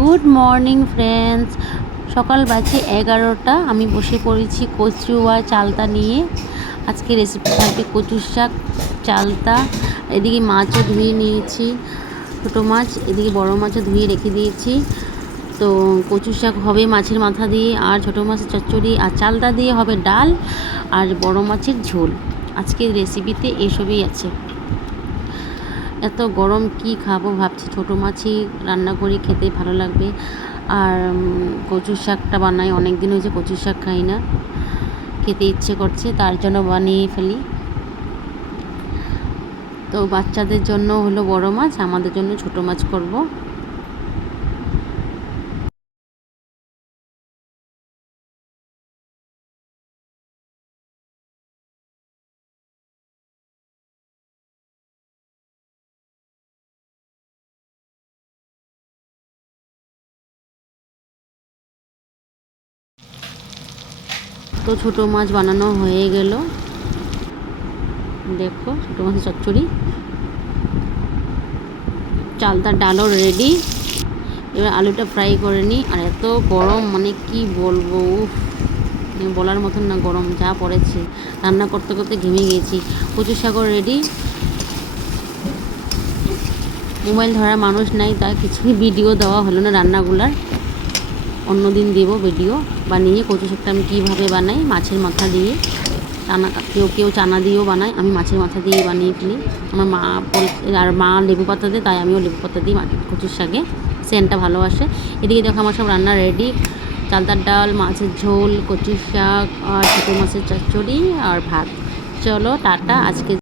Good morning friends. সকাল বাজে 11টা। আমি বসে পড়েছি কচু আর চালতা নিয়ে। আজকে রেসিপি থাকবে কচুর শাক, চালতা। এদিকে মাছও ধুয়ে নিয়েছি, ছোটো মাছ। এদিকে বড় মাছও ধুয়ে রেখে দিয়েছি। তো কচুর শাক হবে মাছের মাথা দিয়ে, আর ছোটো মাছের চচ্চড়ি, আর চালতা দিয়ে হবে ডাল আর বড় মাছের ঝোল। আজকের রেসিপিতে এসবই আছে। এত গরম কি খাবো ভাবছি, ছোটো মাছই রান্না করি, খেতে ভালো লাগবে। আর কচুর শাকটা বানাই, অনেক দিন হয়েছে কচুর শাক খাই না, খেতে ইচ্ছে করছে, তার জন্য বানিয়ে ফেলি। তো বাচ্চাদের জন্য হলো বড় মাছ, আমাদের জন্য ছোটো মাছ করব। তো ছোটো মাছ বানানো হয়ে গেল, দেখো ছোটো মাছের চচ্চড়ি, চালতার ডালও রেডি। এবার আলুটা ফ্রাই করে নিই। আর এত গরম, মানে কি বলবো, উফ, বলার মতন না, গরম যা পড়েছে, রান্না করতে করতে ঘেমে গেছি। কচুর শাকও রেডি। মোবাইল ধরার মানুষ নাই, তাই কিছুই ভিডিও দেওয়া হলো না রান্নাগুলার। অন্য দিন দেবো ভিডিও বানিয়ে। কচু শাকটা আমি কীভাবে বানাই, মাছের মাথা দিয়ে, চানা, কেউ কেউ চানা দিয়েও বানায়, আমি মাছের মাথা দিয়ে বানিয়ে ফেলি। আমার মা আর মা লেবু পাতা দেয়, তাই আমিও লেবু পাতা দিই কচুর শাকে, সেন্টটা ভালোবাসে। এদিকে দেখো আমার সব রান্না রেডি। চালতার ডাল, মাছের ঝোল, কচুর শাক, আর ছোটো মাছের চচ্চড়ি আর ভাত। চলো টাটা আজকে।